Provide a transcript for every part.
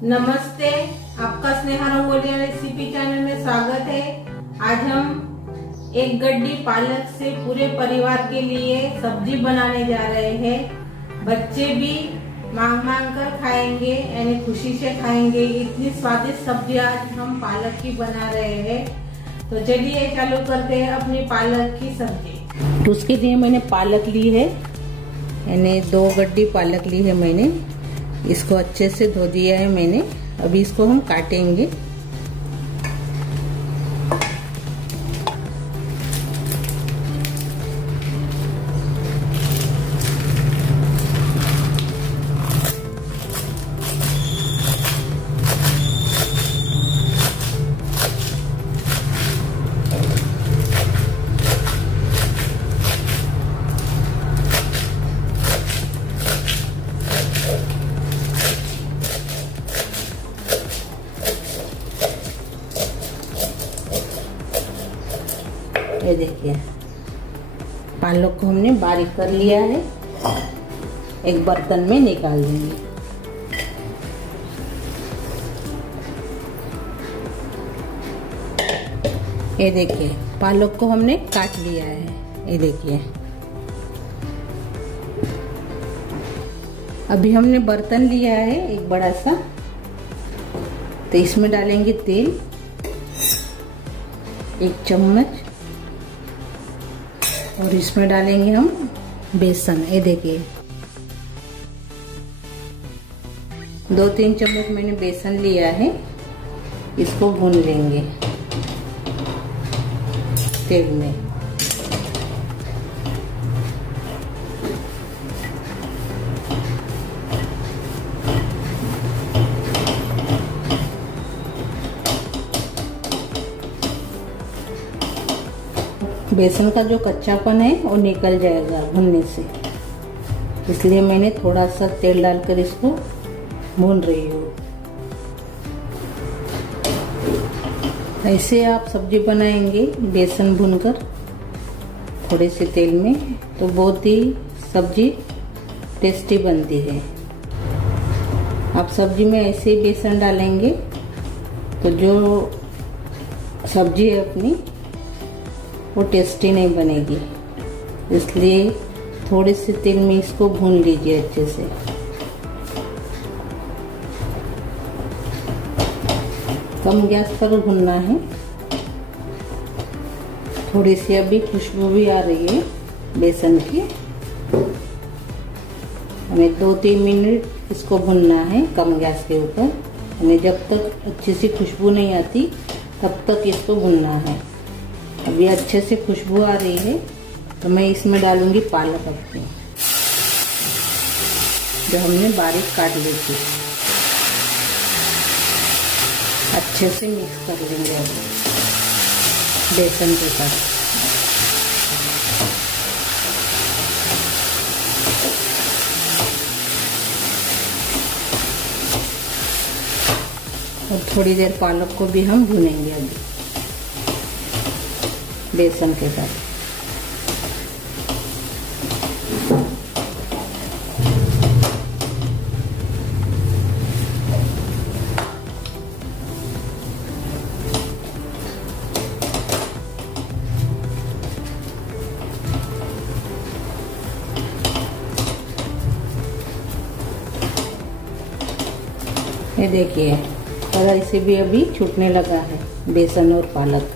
नमस्ते, आपका Sneha रंगोलिया recipe channel में स्वागत है। आज हम एक गड्डी पालक से पूरे परिवार के लिए सब्जी बनाने जा रहे हैं। बच्चे भी मांग मांग कर खाएंगे, यानी खुशी से खाएंगे। इतनी स्वादिष्ट सब्जी आज हम पालक की बना रहे हैं। तो चलिए चालू करते हैं अपनी पालक की सब्जी। तो उसके लिए मैंने पालक ली है, यानी 2 गड्डी पालक ली है मैंने। इसको अच्छे से धो दिया है मैंने। अभी इसको हम काटेंगे। ये देखिए, पालक को हमने बारीक कर लिया है। एक बर्तन में निकाल देंगे। ये देखिए, पालक को हमने काट लिया है। ये देखिए, अभी हमने बर्तन लिया है एक बड़ा सा। तो इसमें डालेंगे तेल 1 चम्मच, और इसमें डालेंगे हम बेसन। ये देखिए, 2-3 चम्मच मैंने बेसन लिया है। इसको भून लेंगे तेल में। बेसन का जो कच्चापन है वो निकल जाएगा भूनने से, इसलिए मैंने थोड़ा सा तेल डालकर इसको भून रही हूँ। ऐसे आप सब्जी बनाएंगे बेसन भूनकर थोड़े से तेल में, तो बहुत ही सब्जी टेस्टी बनती है। आप सब्जी में ऐसे ही बेसन डालेंगे तो जो सब्जी है अपनी वो टेस्टी नहीं बनेगी। इसलिए थोड़े से तेल में इसको भून लीजिए अच्छे से। कम गैस पर भूनना है। थोड़ी सी अभी खुशबू भी आ रही है बेसन की। हमें 2-3 मिनट इसको भूनना है कम गैस के ऊपर। हमें जब तक अच्छी सी खुशबू नहीं आती तब तक इसको भूनना है। अभी अच्छे से खुशबू आ रही है, तो मैं इसमें डालूंगी पालक अपनी, जो हमने बारीक काट ली थी। अच्छे से मिक्स कर लेंगे अभी बेसन के साथ। और थोड़ी देर पालक को भी हम भूनेंगे अभी बेसन के साथ। ये देखिए, कढ़ाई से भी अभी छूटने लगा है बेसन और पालक,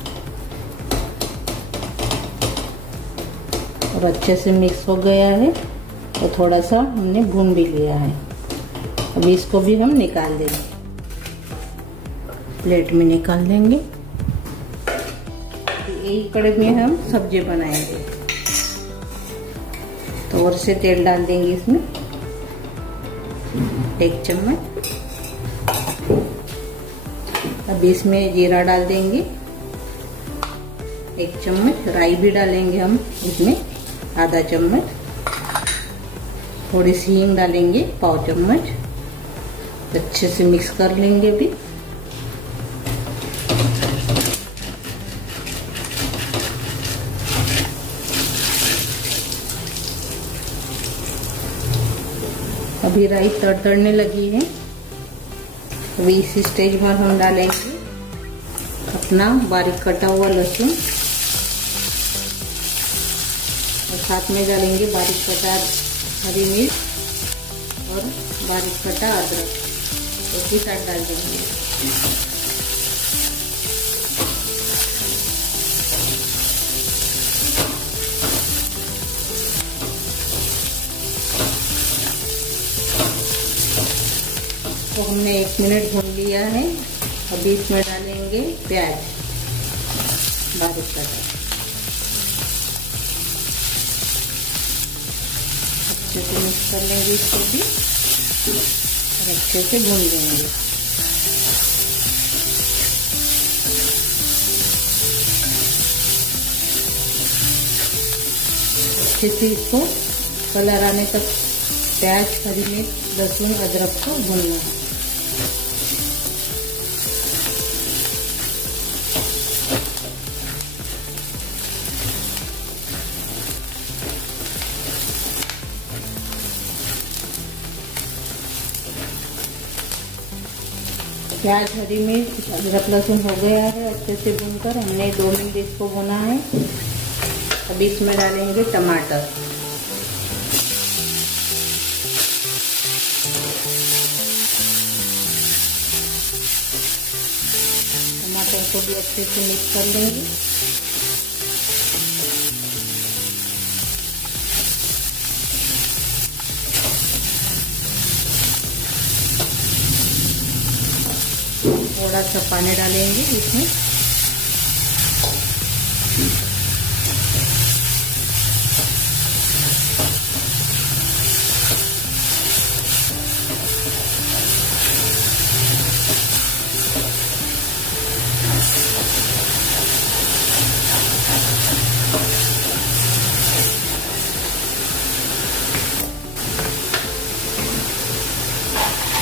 और अच्छे से मिक्स हो गया है। तो थोड़ा सा हमने भून भी लिया है। अभी इसको भी हम निकाल देंगे, प्लेट में निकाल देंगे। यही कढ़ाई में हम सब्जी बनाएंगे। तो और से तेल डाल देंगे इसमें 1 चम्मच। अब इसमें जीरा डाल देंगे 1 चम्मच। राई भी डालेंगे हम इसमें आधा चम्मच। थोड़ी सी हींग डालेंगे 1/4 चम्मच। अच्छे से मिक्स कर लेंगे अभी। अभी राई तड़तड़ने लगी है, अभी इसी स्टेज में हम डालेंगे अपना बारीक कटा हुआ लहसुन और साथ में डालेंगे बारीक कटा हरी मिर्च और बारीक कटा अदरक, एक ही साथ डाल देंगे। तो हमने 1 मिनट भून लिया है। अभी इसमें डालेंगे प्याज बारीक कटा, अच्छे से मिक्स कर लेंगे इसको भी और अच्छे से भून लेंगे। अच्छे से इसको कलर आने तक प्याज, हरी मिर्च, लहसुन, अदरक को भूनना है। प्याज, हरी मिर्च, अदरक, लहसुन हो गया है अच्छे से भूनकर। हमने 2 मिनट इसको भुना है। अभी इसमें डालेंगे टमाटर, टमाटर को भी अच्छे से मिक्स कर लेंगे। थोड़ा सा पानी डालेंगे इसमें।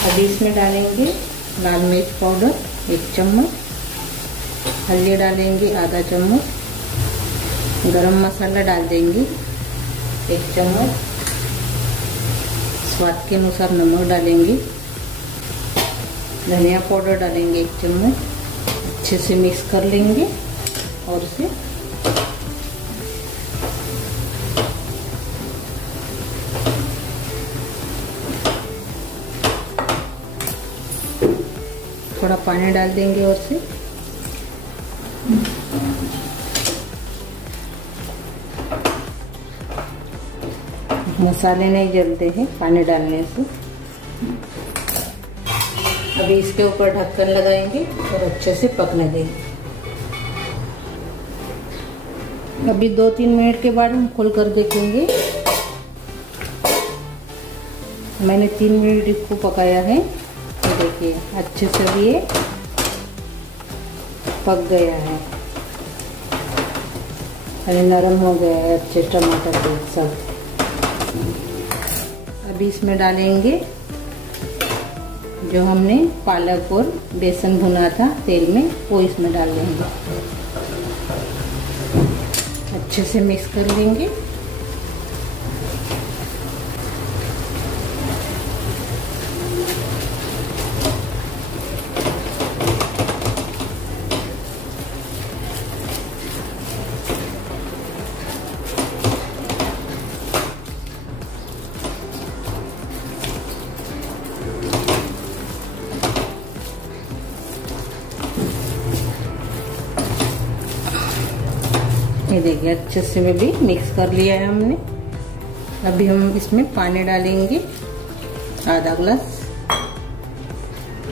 अभी इसमें डालेंगे लाल मिर्च पाउडर 1 चम्मच, हल्दी डालेंगे आधा चम्मच, गरम मसाला डाल देंगे 1 चम्मच, स्वाद के अनुसार नमक डालेंगे, धनिया पाउडर डालेंगे 1 चम्मच। अच्छे से मिक्स कर लेंगे और इसे थोड़ा पानी डाल देंगे और से मसाले नहीं जलते हैं पानी डालने से। अभी इसके ऊपर ढक्कन लगाएंगे और अच्छे से पकने देंगे। अभी 2-3 मिनट के बाद हम खोल कर देखेंगे। मैंने 3 मिनट इसको पकाया है। देखिए अच्छे से भी ये पक गया है, अरे नरम हो गया है अच्छे टमाटर के सब। अभी इसमें डालेंगे जो हमने पालक और बेसन भुना था तेल में, वो इसमें डाल देंगे। अच्छे से मिक्स कर लेंगे। ये देखिए अच्छे से भी मिक्स कर लिया है हमने। अभी हम इसमें पानी डालेंगे आधा ग्लास,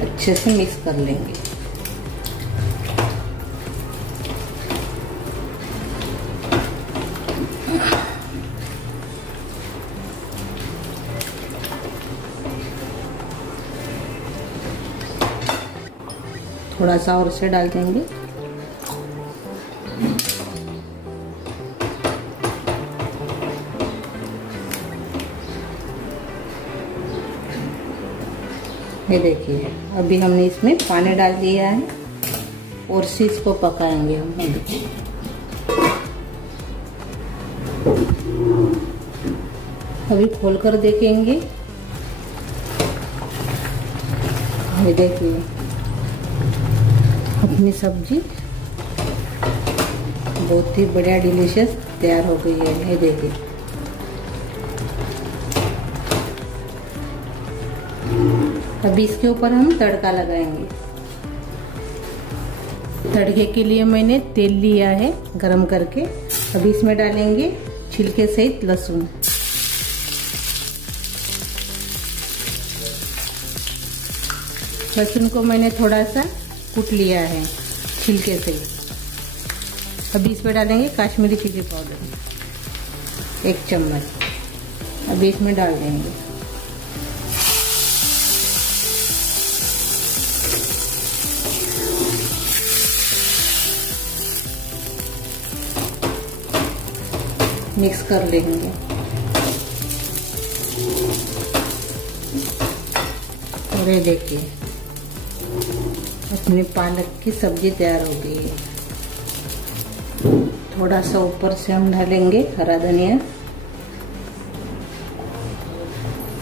अच्छे से मिक्स कर लेंगे। थोड़ा सा और से डाल देंगे। ये देखिए अभी हमने इसमें पानी डाल दिया है और से इसको पकाएंगे हम। अभी खोलकर देखेंगे। ये देखिए अपनी सब्जी बहुत ही बढ़िया डिलीशियस तैयार हो गई है। ये देखिए अभी इसके ऊपर हम तड़का लगाएंगे। तड़के के लिए मैंने तेल लिया है गरम करके। अभी इसमें डालेंगे छिलके सहित लहसुन। लहसुन को मैंने थोड़ा सा कूट लिया है छिलके सहित। अभी इसमें डालेंगे काश्मीरी चिली पाउडर 1 चम्मच। अभी इसमें डाल देंगे। मिक्स कर लेंगे। और ये देखिए अपनी पालक की सब्जी तैयार हो गई है। थोड़ा सा ऊपर से हम डालेंगे हरा धनिया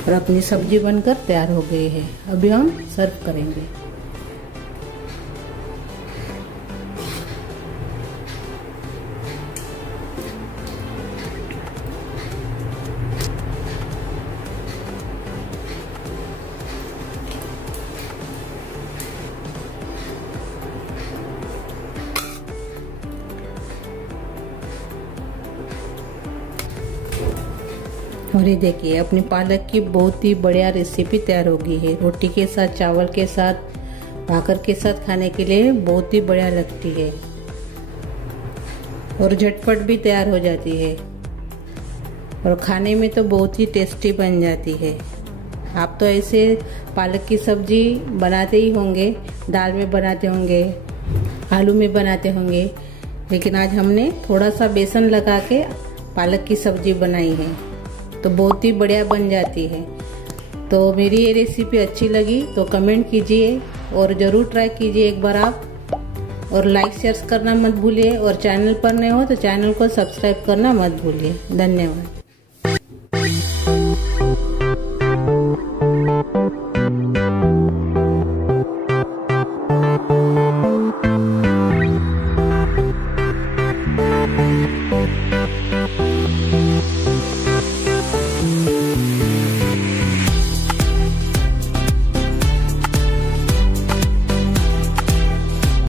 और अपनी सब्जी बनकर तैयार हो गई है। अभी हम सर्व करेंगे। और ये देखिए अपनी पालक की बहुत ही बढ़िया रेसिपी तैयार हो गई है। रोटी के साथ, चावल के साथ, भाकर के साथ खाने के लिए बहुत ही बढ़िया लगती है और झटपट भी तैयार हो जाती है और खाने में तो बहुत ही टेस्टी बन जाती है। आप तो ऐसे पालक की सब्जी बनाते ही होंगे, दाल में बनाते होंगे, आलू में बनाते होंगे, लेकिन आज हमने थोड़ा सा बेसन लगा के पालक की सब्जी बनाई है तो बहुत ही बढ़िया बन जाती है। तो मेरी ये रेसिपी अच्छी लगी तो कमेंट कीजिए और ज़रूर ट्राई कीजिए एक बार आप। और लाइक शेयर करना मत भूलिए और चैनल पर नए हो तो चैनल को सब्सक्राइब करना मत भूलिए। धन्यवाद।